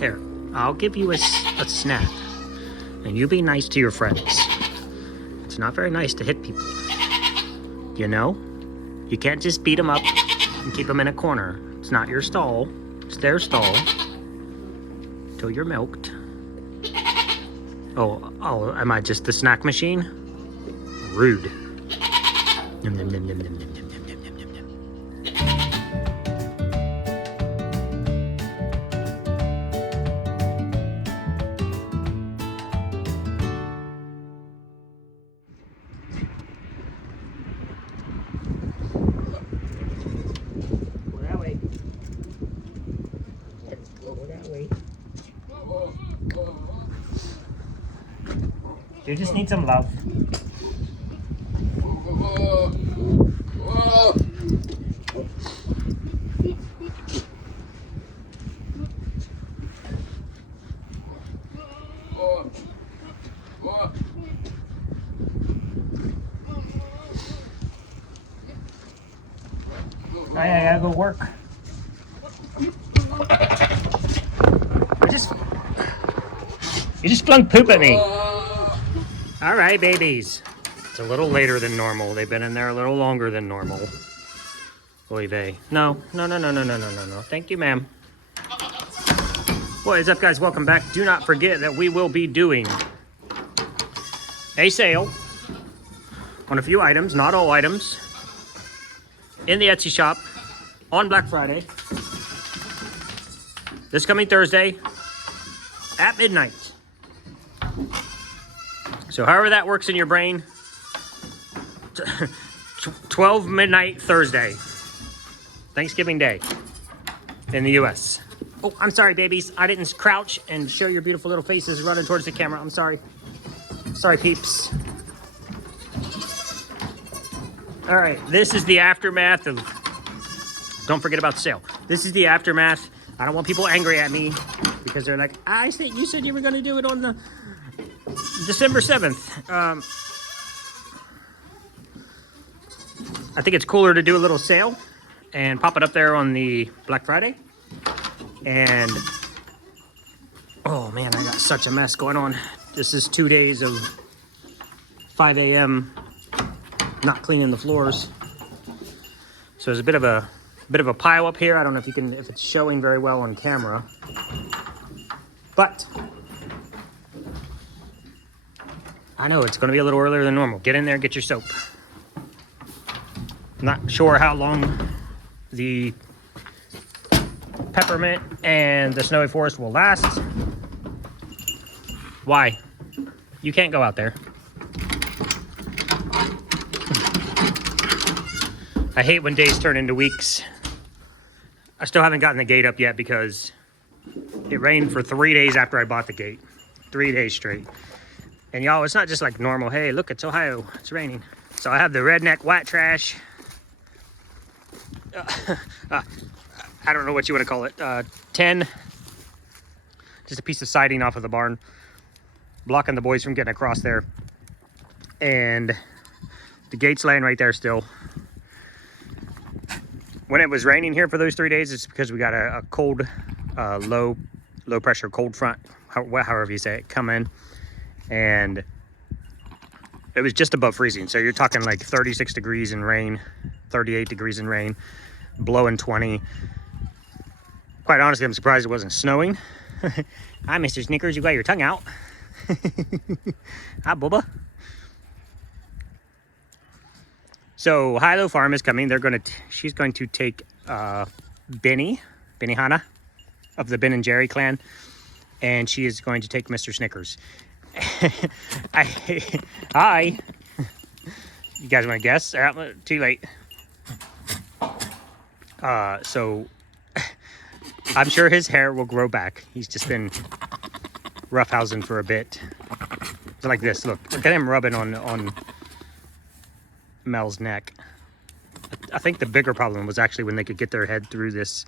Here, I'll give you a snack. And you be nice to your friends. It's not very nice to hit people. You know? You can't just beat them up and keep them in a corner. It's not your stall. It's their stall. Till you're milked. Oh, am I just the snack machine? Rude. Nom, nom, nom, nom, nom, nom, nom, nom, nom, nom, nom. Go that way. Go that way. You just need some love. I gotta go work. You just flung poop at me. All right, babies. It's a little later than normal. They've been in there a little longer than normal. Oy vey. No. Thank you, ma'am. What is up, guys? Welcome back. Do not forget that we will be doing a sale on a few items, not all items, in the Etsy shop on Black Friday. This coming Thursday at midnight. So however that works in your brain, 12 midnight Thursday, Thanksgiving Day in the US. Oh, I'm sorry, babies. I didn't crouch and show your beautiful little faces running towards the camera. I'm sorry. Sorry, peeps. All right, this is the aftermath of, don't forget about the sale. This is the aftermath. I don't want people angry at me because they're like, you said you were going to do it on the December 7th. I think it's cooler to do a little sale and pop it up there on the Black Friday. And, oh man, I got such a mess going on. This is 2 days of 5 a.m. not cleaning the floors. So there's a bit of a pile up here. I don't know if it's showing very well on camera. But I know it's gonna be a little earlier than normal. Get in there, get your soap. Not sure how long the peppermint and the snowy forest will last. Why? You can't go out there. I hate when days turn into weeks. I still haven't gotten the gate up yet because it rained for 3 days after I bought the gate. 3 days straight. And y'all, it's not just like normal, hey, look, it's Ohio, it's raining. So I have the redneck white trash. I don't know what you want to call it. 10. Just a piece of siding off of the barn. Blocking the boys from getting across there. And the gate's laying right there still. When it was raining here for those 3 days, it's because we got a cold, low pressure cold front, however you say it, come in. And it was just above freezing. So you're talking like 36 degrees in rain, 38 degrees in rain, blowing 20. Quite honestly, I'm surprised it wasn't snowing. Hi, Mr. Snickers, you got your tongue out. Hi, Bubba. So Hilo Farm is coming. She's going to take Benihana of the Ben and Jerry clan, and she is going to take Mr. Snickers. Hi. You guys want to guess? Too late. So I'm sure his hair will grow back. He's just been roughhousing for a bit. It's like this. Look at him rubbing on Mel's neck. I think the bigger problem was actually when they could get their head through this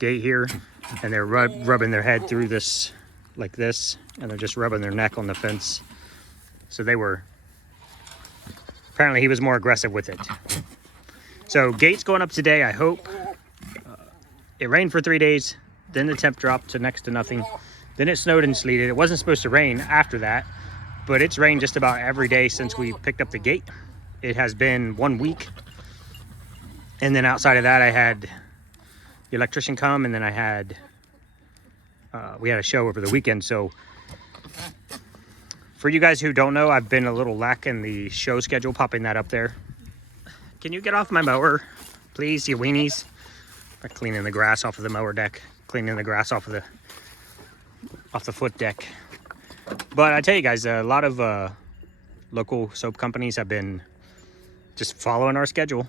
gate here, and they're rubbing their head through this like this, and they're just rubbing their neck on the fence. So apparently he was more aggressive with it. So gate's going up today, I hope. It rained for 3 days. then the temp dropped to next to nothing. Then it snowed and sleeted. It wasn't supposed to rain after that, but it's rained just about every day since we picked up the gate. It has been 1 week. And then outside of that, I had the electrician come, and then I had, we had a show over the weekend. So for you guys who don't know, I've been a little lack in the show schedule, popping that up there. Can you get off my mower, please, you weenies? I'm cleaning the grass off of the mower deck, cleaning the grass off of the foot deck. But I tell you guys, a lot of local soap companies have been just following our schedule,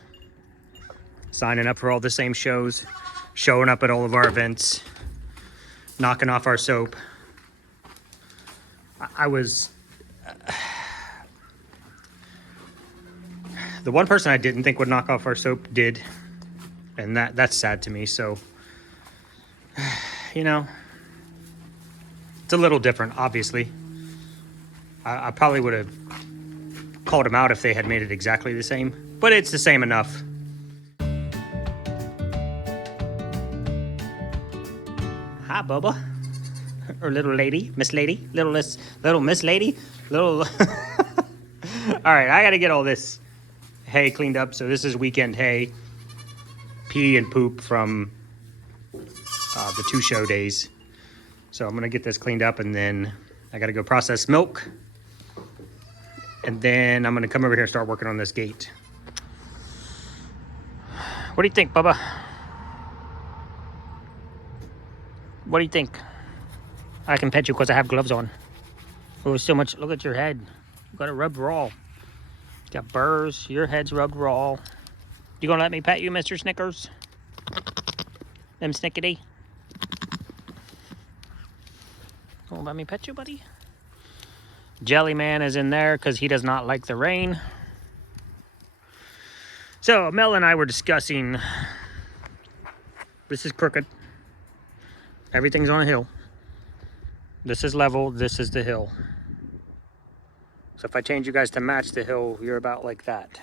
signing up for all the same shows, showing up at all of our events, knocking off our soap. I was the one person I didn't think would knock off our soap did, and that's sad to me. So, you know, it's a little different, obviously. I probably would have called them out if they had made it exactly the same, but it's the same enough. Hi, Bubba. Or little lady, Miss Lady, little Miss Lady, little. All right, I got to get all this hay cleaned up. So this is weekend hay, pee and poop from the 2 show days. So I'm gonna get this cleaned up, and then I got to go process milk, and then I'm gonna come over here and start working on this gate. What do you think, Bubba? What do you think? I can pet you because I have gloves on. Oh, so much. Look at your head. You got it rubbed raw. You got burrs. Your head's rubbed raw. You gonna let me pet you, Mr. Snickers? Them Snickety? Gonna let me pet you, buddy? Jelly Man is in there because he does not like the rain. So Mel and I were discussing. This is crooked. Everything's on a hill. This is level, this is the hill. So if I change you guys to match the hill, you're about like that.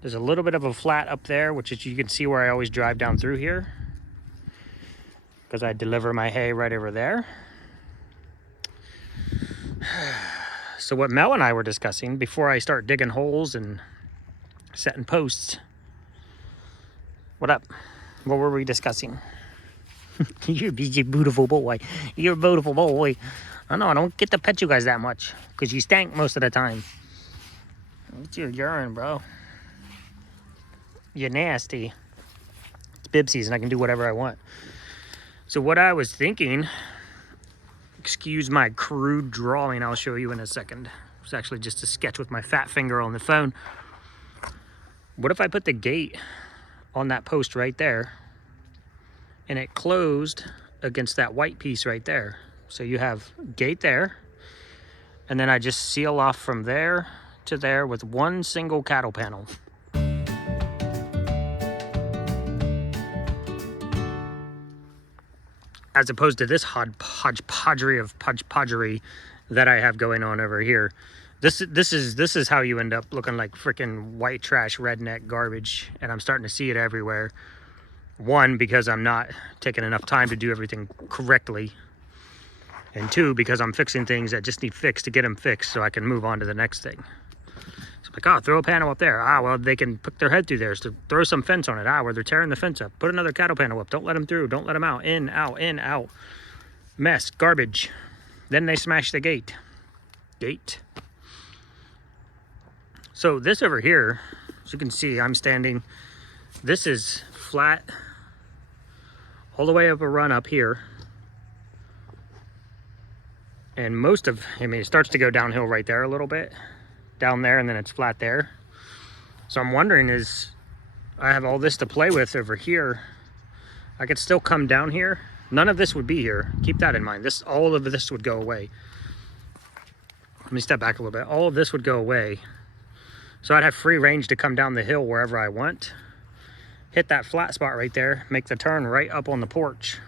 There's a little bit of a flat up there, which is, you can see where I always drive down through here, because I deliver my hay right over there. So what Mel and I were discussing before I start digging holes and setting posts. What up? What were we discussing? You're a beautiful boy. You're a beautiful boy. I know, I don't get to pet you guys that much because you stank most of the time. It's your urine, bro. You're nasty. It's bib season. I can do whatever I want. So what I was thinking, excuse my crude drawing, I'll show you in a second. It's actually just a sketch with my fat finger on the phone. What if I put the gate on that post right there, and it closed against that white piece right there? So you have gate there, and then I just seal off from there to there with one single cattle panel. As opposed to this hodgepodgery of podgery that I have going on over here. This is how you end up looking like freaking white trash redneck garbage, and I'm starting to see it everywhere. One, because I'm not taking enough time to do everything correctly. And 2, because I'm fixing things that just need fixed to get them fixed so I can move on to the next thing. So I'm like, oh, throw a panel up there. Ah, well, they can put their head through there. So throw some fence on it. Ah, where they're tearing the fence up. Put another cattle panel up. Don't let them through. Don't let them out. In, out, in, out. Mess, garbage. Then they smash the gate. Gate. So this over here, as you can see, I'm standing. This is flat all the way up a run up here. And most of, it starts to go downhill right there a little bit. Down there, and then it's flat there. So I'm wondering, is I have all this to play with over here. I could still come down here. None of this would be here. Keep that in mind. All of this would go away. Let me step back a little bit. All of this would go away. So I'd have free range to come down the hill wherever I want. Hit that flat spot right there. Make the turn right up on the porch.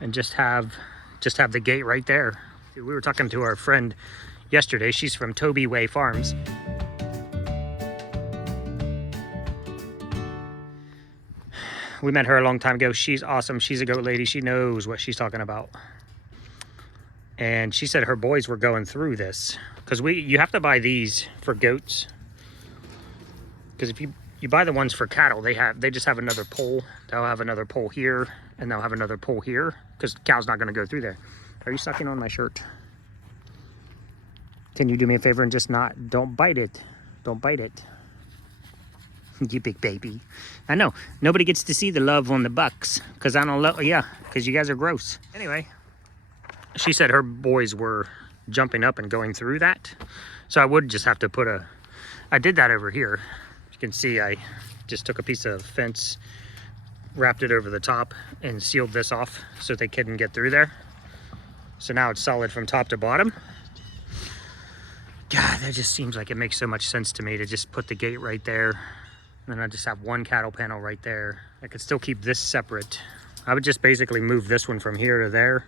And just have the gate right there. We were talking to our friend yesterday. She's from Toby Way Farms. We met her a long time ago. She's awesome. She's a goat lady. She knows what she's talking about. And she said her boys were going through this because you have to buy these for goats. Because if you buy the ones for cattle, they just have another pole. They'll have another pole here, and they'll have another pole here because the cow's not going to go through there. Are you sucking on my shirt? Can you do me a favor and just don't bite it? Don't bite it. You big baby. I know, nobody gets to see the love on the bucks because I don't love, yeah, because you guys are gross. Anyway, she said her boys were jumping up and going through that. So I would just have to I did that over here. You can see I just took a piece of fence, wrapped it over the top, and sealed this off so they couldn't get through there. So now it's solid from top to bottom. God, that just seems like it makes so much sense to me to just put the gate right there. And then I just have one cattle panel right there. I could still keep this separate. I would just basically move this one from here to there,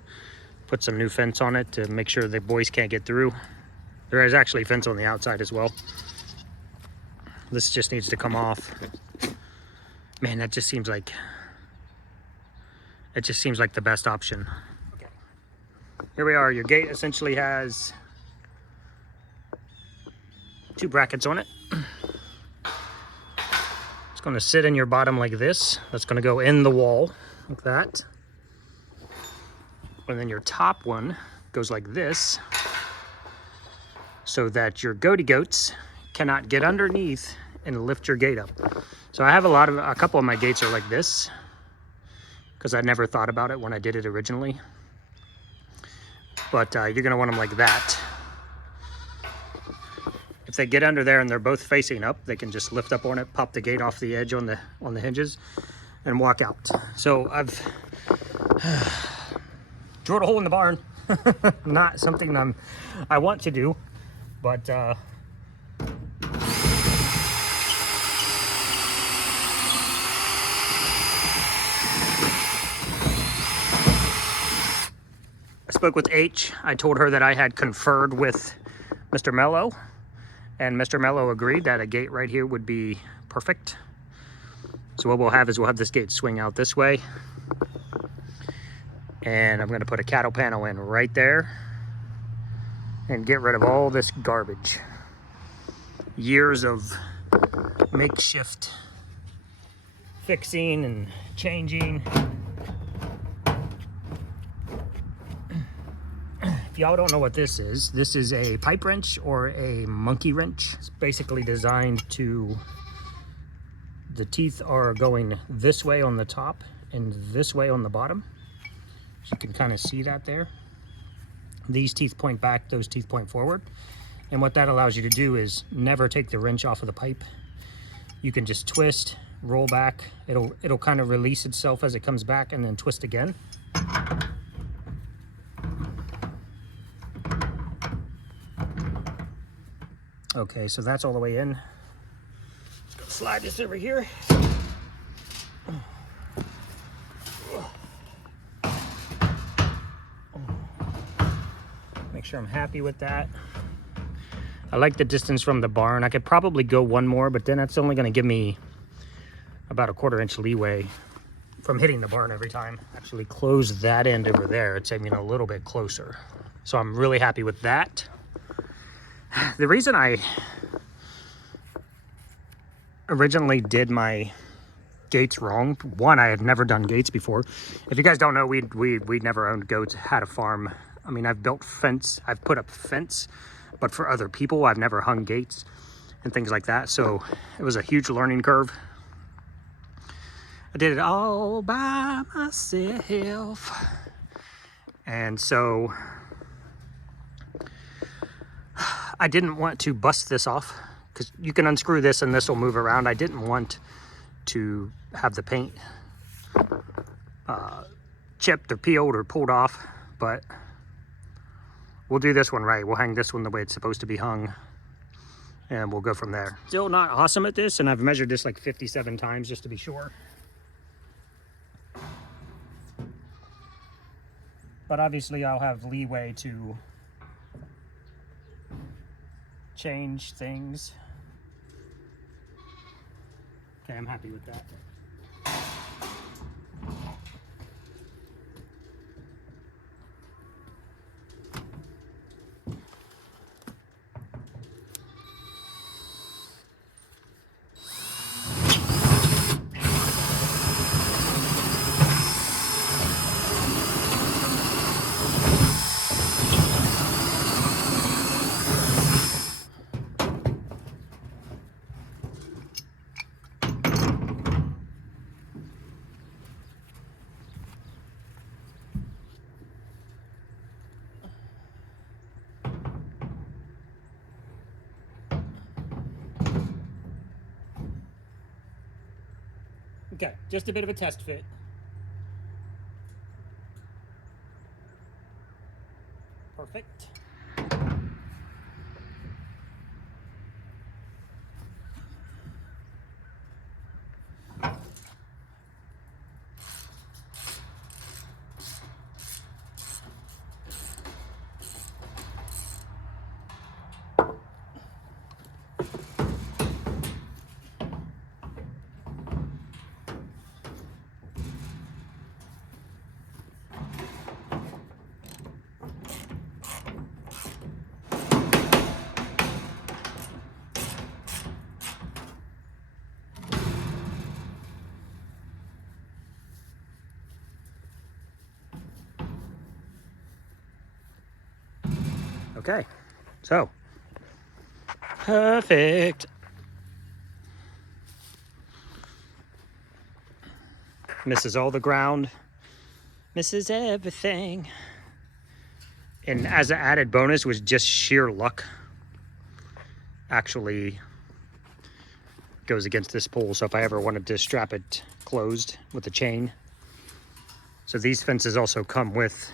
put some new fence on it to make sure the boys can't get through. There is actually fence on the outside as well. This just needs to come off. Man, that just seems like, the best option. Okay. Here we are. Your gate essentially has 2 brackets on it. It's going to sit in your bottom like this. That's going to go in the wall like that. And then your top one goes like this so that your goaty goats cannot get underneath and lift your gate up. So I have a couple of my gates are like this because I never thought about it when I did it originally. But you're going to want them like that. If they get under there and they're both facing up, they can just lift up on it, pop the gate off the edge on the hinges, and walk out. So I've drilled a hole in the barn. Not something I want to do, but I spoke with H. I told her that I had conferred with Mr. Mello. And Mr. Mello agreed that a gate right here would be perfect. So what we'll have this gate swing out this way. And I'm gonna put a cattle panel in right there and get rid of all this garbage. Years of makeshift fixing and changing. If y'all don't know what this is a pipe wrench or a monkey wrench. It's basically designed to, the teeth are going this way on the top and this way on the bottom. So you can kind of see that there. These teeth point back, those teeth point forward. And what that allows you to do is never take the wrench off of the pipe. You can just twist, roll back. It'll kind of release itself as it comes back and then twist again. Okay, so that's all the way in. Let's go slide this over here. Make sure I'm happy with that. I like the distance from the barn. I could probably go one more, but then that's only going to give me about a 1/4 inch leeway from hitting the barn every time. Actually close that end over there. It's, a little bit closer. So I'm really happy with that. The reason I originally did my gates wrong, one, I had never done gates before. If you guys don't know, we'd never owned goats, had a farm. I've built fence, I've put up fence, but for other people, I've never hung gates and things like that. So it was a huge learning curve. I did it all by myself. And so I didn't want to bust this off because you can unscrew this and this will move around. I didn't want to have the paint chipped or peeled or pulled off, but we'll do this one right. We'll hang this one the way it's supposed to be hung and we'll go from there. Still not awesome at this, and I've measured this like 57 times just to be sure. But obviously I'll have leeway to change things. Okay, I'm happy with that. Okay, just a bit of a test fit. Perfect. Okay, so perfect. Misses all the ground, misses everything. And as an added bonus was just sheer luck. Actually goes against this pole, so if I ever wanted to strap it closed with a chain. So these fences also come with.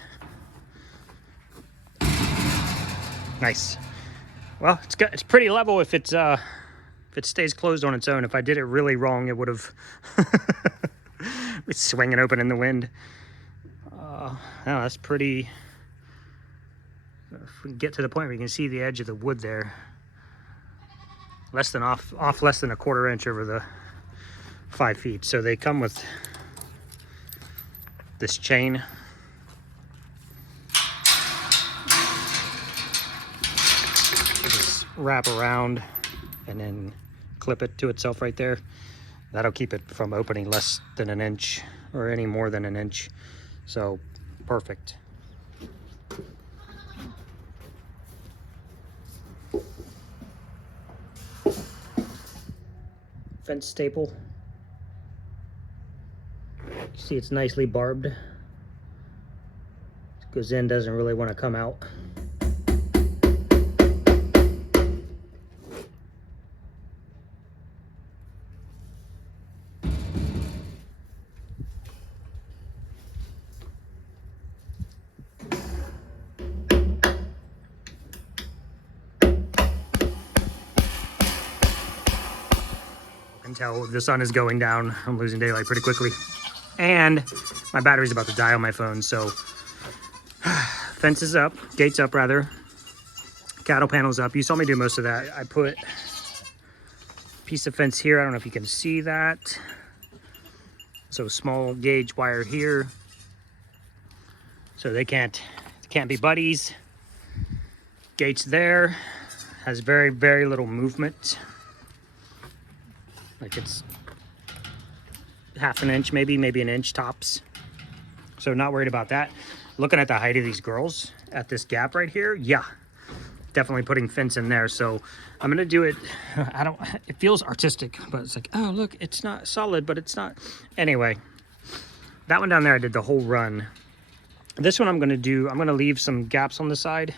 Nice. Well, it's pretty level if it stays closed on its own. If I did it really wrong, it would have it's swinging open in the wind. No, that's pretty. If we can get to the point where you can see the edge of the wood there, less than off less than a 1/4 inch over the 5 feet. So they come with this chain. Just wrap around and then clip it to itself right there. That'll keep it from opening less than an inch or any more than an inch. So perfect. Fence staple. See, it's nicely barbed. Goes in, doesn't really want to come out. Tell the sun is going down. I'm losing daylight pretty quickly, and my battery's about to die on my phone. So fence is up, gates up rather, cattle panels up. You saw me do most of that. I put a piece of fence here. I don't know if you can see that. So small gauge wire here, so they can't be buddies. Gates there, has very, very little movement. Like it's 1/2 inch, maybe an inch tops. So not worried about that. Looking at the height of these girls at this gap right here, yeah, definitely putting fence in there. So I'm gonna do it. It feels artistic, but it's like, oh look, it's not solid, but it's not. Anyway, that one down there I did the whole run. This one I'm gonna leave some gaps on the side.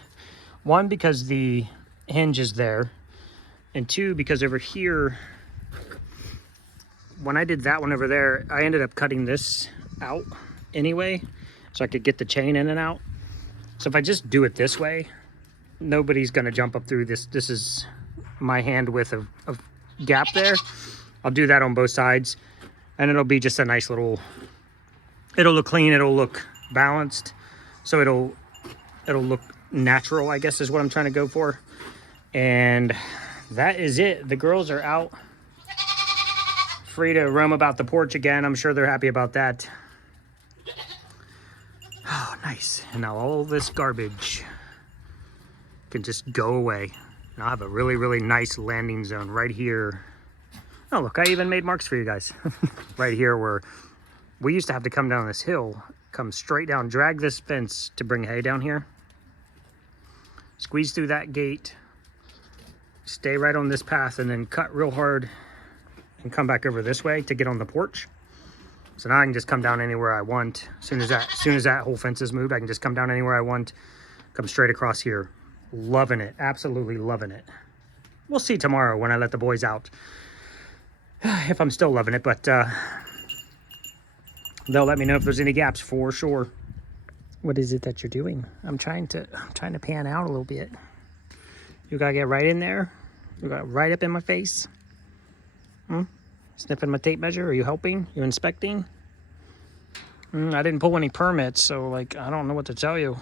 One, because the hinge is there, and two, because over here, when I did that one over there, I ended up cutting this out anyway, so I could get the chain in and out. So if I just do it this way, nobody's gonna jump up through this. This is my hand width of gap there. I'll do that on both sides, and it'll be just a nice little, it'll look clean, it'll look balanced, so it'll look natural, I guess is what I'm trying to go for. And that is it. The girls are out, free to roam about the porch again. I'm sure they're happy about that. Oh, nice. And now all this garbage can just go away. And I'll have a really, really nice landing zone right here. Oh, look, I even made marks for you guys. Right here where we used to have to come down this hill, come straight down, drag this fence to bring hay down here. Squeeze through that gate, stay right on this path, and then cut real hard and come back over this way to get on the porch. So now I can just come down anywhere I want. As soon as that whole fence is moved, I can just come down anywhere I want, come straight across here. Loving it, absolutely loving it. We'll see tomorrow when I let the boys out, if I'm still loving it, but they'll let me know if there's any gaps for sure. What is it that you're doing? I'm trying to pan out a little bit. You gotta get right in there. You got right up in my face. Sniffing my tape measure. Are you helping? You inspecting? I didn't pull any permits, so like I don't know what to tell you.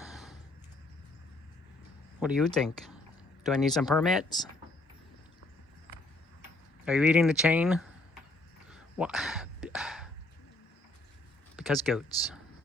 What do you think? Do I need some permits? Are you eating the chain? What? Because goats.